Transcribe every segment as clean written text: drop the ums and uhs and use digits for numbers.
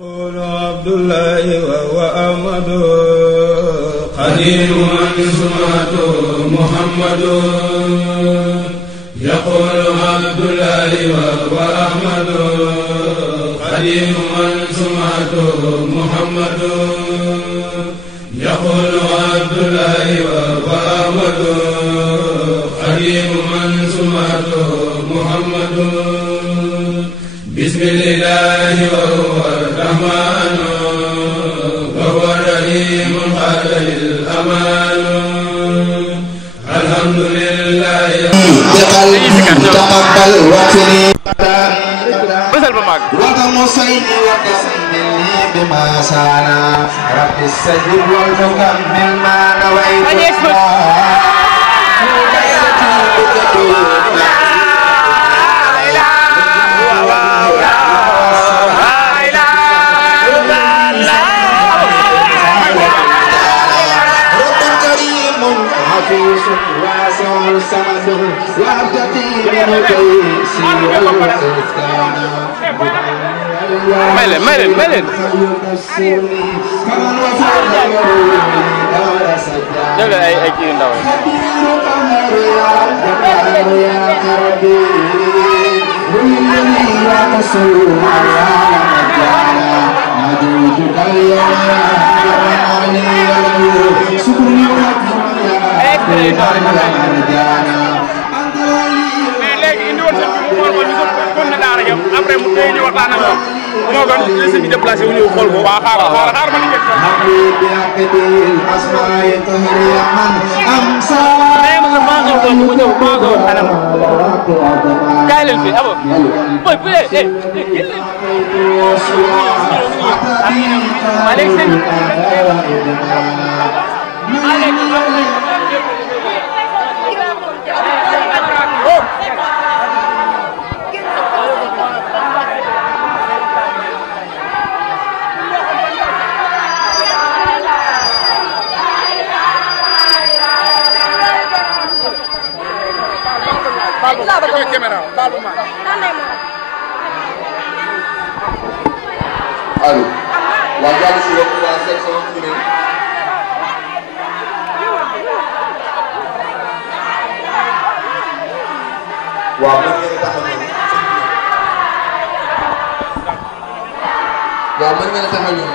عبد الله وهو أحمد قديم من سمعته محمد يقول عبد الله وهو أحمد قديم من سمعته محمد يقول عبد الله وهو أحمد قديم من سمعته محمد بسم الله وهو الرحمن وهو الرحيم قال للأمان الحمد لله تقبل وكري وتمصيني وتسمني بما سانا رب السجد والمكمل ما نويت Melen. Jaga ay kii ndaw. Après mu tey ñu waxtaan ak ñoom moo gën li si déplacé wu ñëw xool ko waa xaar ma liggéey kaay leen fi abo boy bu Allô, la gare sur la section féminine. Waaw mën ngeen a taxaw noonu. Waaw mën ngeen a taxaw noonu.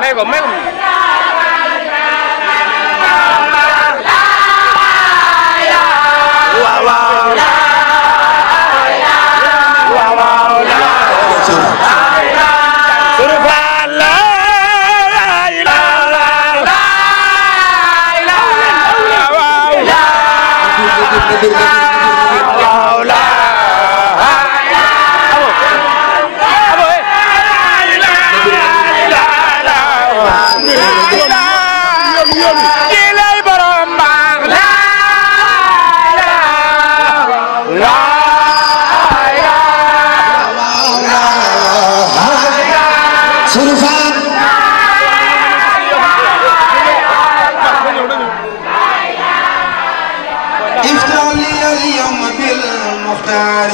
May ko.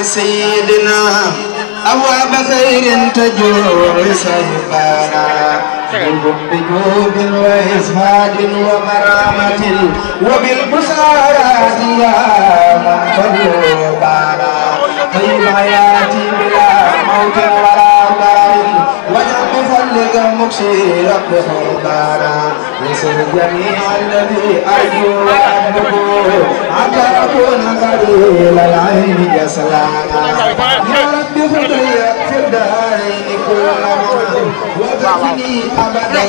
سيدنا أبواب خير تجور سيفانا بجود وإسهاد ومرامة وبالبشارات يا من قلوبنا طيب حياتي بلا موت ولا ضرر وجب بفضلك مكشير بحربانا يسر جميع الذي أرجو وأحبه حتى أكون قليل العين جسلانا يا رب خذي في الدارين كل من وتقني أبدا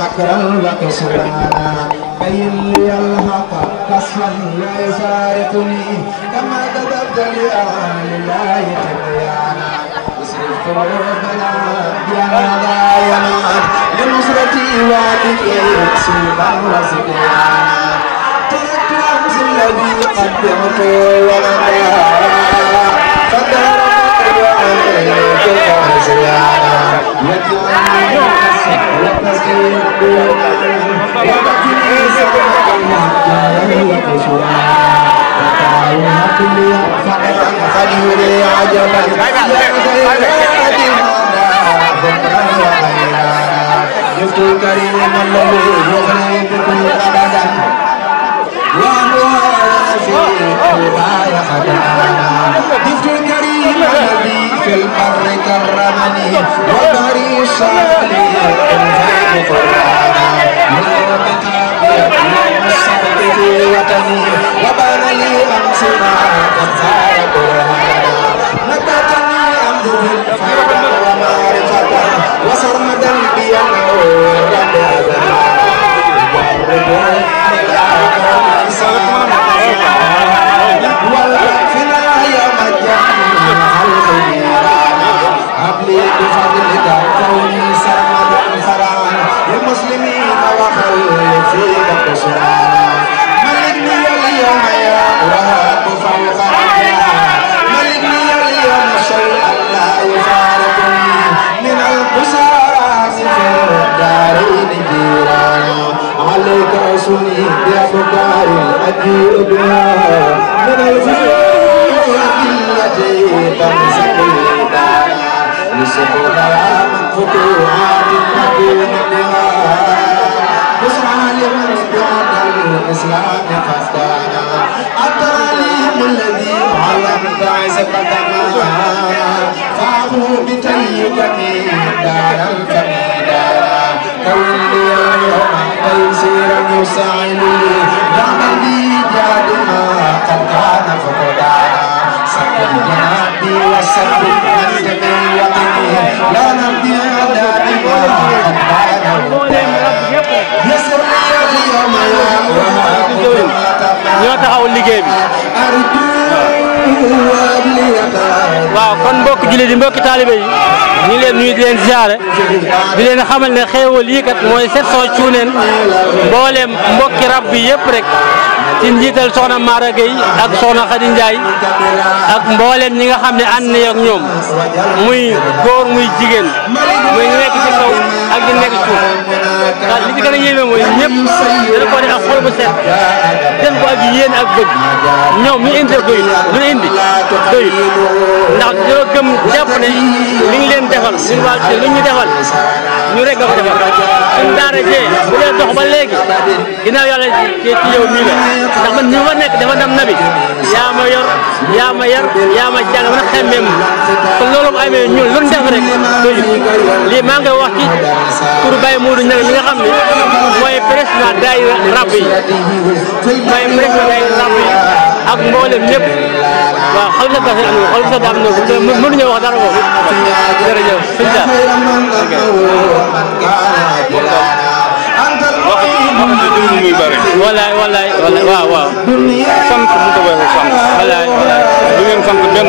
مكرا وكسرانا بين لي الحق كسفا لا يفارقني كما كتبت لأهل الله تبيانا اصرف قلوبنا يا دايما لنصرتي وعدك سلبا وسقيانا تركت أمس الذي قدمت ولنا قدر وعليك وعزيانا يجعلني وتسكين وبكني سبحانه وتعالى الكريم الذي يغنيكم أبدا وأنوار في القلوب حدانا ضفت الكريم الذي في البر كرمني وبري الصالح الفهم قرانا من كتابي من الصدق في وطني وبان لي أمسنا قد زار قرانا نبتني أمد في الفائدة ومعرفة وسرمدا بينه ربنا والفنا يوم الجنة أبلي بفضلك كوني سرمدا فرعا للمسلمين وخلفيك قصرانا ملكني اليوم يا وهاب فوق ملكني اليوم شيئا لا يفارقني من القصارى في الدارين جيرانا عليك أسني بأفكار الأجير بها من الفجور التي تمسك الدارا لسكوها من فتوحات مدون بها بسرعة لمن بعد الإسلام فاستانا التعليم الذي علمت عزتنا فاعفو بتيبني دار الفميدارا كون لي اليوم تيسيرا يساعدني بعد الإيجاد ما قد كان فقدانا سكن جنابي وسكن من جميع وطني لا نبدي عذاب ما قد كان يسر لي اليوم يا وهاب ñoo taxaw liggéey bi waaw kon mbokk jullit yi mbokki taalibe yi ñu leen nuyu di leen ziare di leen xamal ne xéewal yi kat mooy section Cuuneen mbooleem mbokki rab bi yëpp rek ci njiital soxna Mara Gueye ak soxna Khady Ndiaye ak mbooleem ñi nga xam ne ànd na ak ñoom muy góor muy jigéen muy ñu nekk ci kaw ak ñu nekk ci suuf ndax li ci gën a yéeme mooy ñëpp dana ko def ak xol bu set den ko ak yéen ak bëgg ñoom ñu indi doyut lu indi doyut ndax dañoo gëm jàpp ne li ngi leen defal ñun waa li ñu defal ñu rek nga ko defal suñ daara jee bu dee dox ba léegi ginnaaw yàlla ci yow mii la ndax man ñu ma nekk dafa nam nabi yaa ma yor yaa ma yar yaa ma jàng mën a xemmeem kon loolu mu amee ñun lu ñu def rek doyut lii maa ngi koy wax ci turu Baye Modou Niang mi nga xam ne mooy président daayira rab yi mooy président daayira rab yi ak mboolem ñëpp waaw xol na basi am na xol sa am na mënuñu wax dara boobu jërëjëf sëñ Dia muy bari wallaay wallaay wallaay waaw waaw sant mu ko waxee sant wallaay wallaay du ngeen sant benn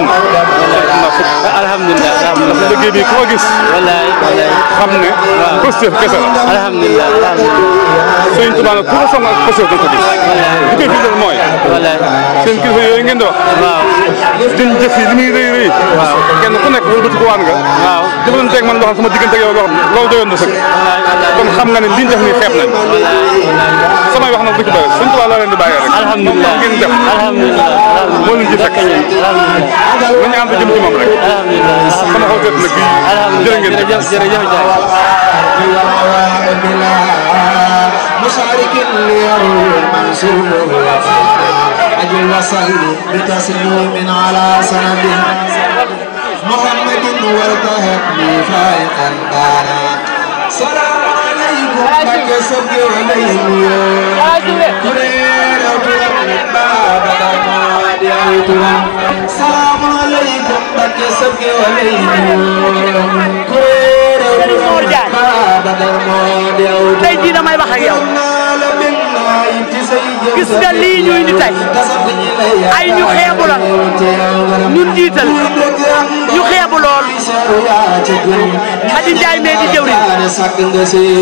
alhamdulilah alhamdulilah liggéey bi ku ko gis wallaay wallaay xam ne positif kese la alhamdulilah Sëñ Tuubaa nag ku ko song ak positif da nga ko gis li koy firndeel mooy wallaay seen kilifa yooyu ngeen di wax waaw seen jëf yi li muy rëy rëy kenn ku nekk wala bëti ko waan nga waaw jëfalanteeg man loo xam sama diggante ak yow loo xam loolu doyoon na sëkk kon xam nga ne liñ def nii xeeb nañ samay wax nag du ci doy Sëñ Tuubaa laa leen di bàyyee rek alhamdulilah ngeen def alhamdulilah moo leen ji fekk nañu ànd jëm ci moom rek sama xol seet nag bii jërë ngeen jëf jërëjëf مشارك اليوم منصور أجل وصلي بتسليم على سند محمد والتهب لي فائقا دارا سلام عليكم بك سبق عليهم كرير باب دماد سلام عليكم بك سبق عليهم كرير باب دماد tey jii damay wax ak yow gis nga lii ñuy indi tey ay ñu xeebu la ñun jiital ñu xeebu lool Khady Ndiaye mee di jëwriñ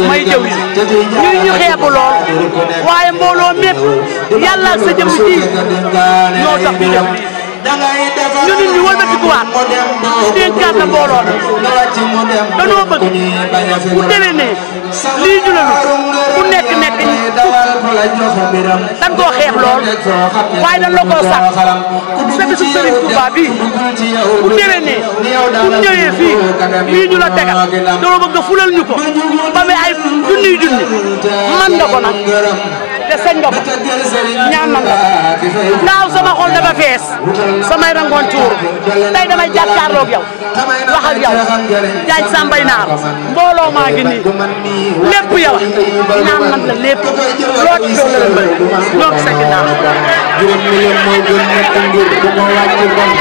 may jëwriñ ñuy ñu xeebu lool waaye mbooloo mépp yàlla ak sa jëm ji ñoo tax ñu def ñu nit ñi wëlbatikuwaat dénkaat na mbooloo danoo bëgg bu déwénee lii ñu la ku nekk dañ koo xeex lool waaye dañ la koo sax sa bisu Serigne Touba bii bu déwénee bu ñëwee fii lii ñu la tegal dama bëgg nga fulal ñu ko ba muy ay junni man nga ko nag te sañ nga ko ñaan na nga daaw sama xol dafa fees samay rangoon tuur tey damay jàkkaarloog yow wax ak yow jaaj sambay naar mbooloo maa ngi nii lépp yow ñaan nan la lépp loo ci doon la bëri ñoo ngi sa ginnaaw juróom million mooy gën nekk ngir bu ma wàcc bon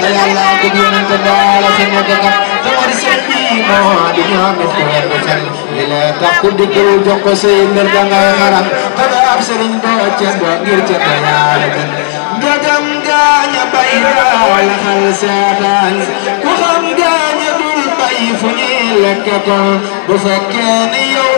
te yàlla ko yonente daala sa nekk kat te war seen bi moo di ñoomit ko war ko fen li la tax ku dikkul jox ko say mbir dangay xaram te ba ab sëriñ doo ceddo ngir ceddo yaala gën ndagam gaaña bay daala xal seetaan ku xam gaaña dul bay fu ñuy lekk ko bu fekkee ni yow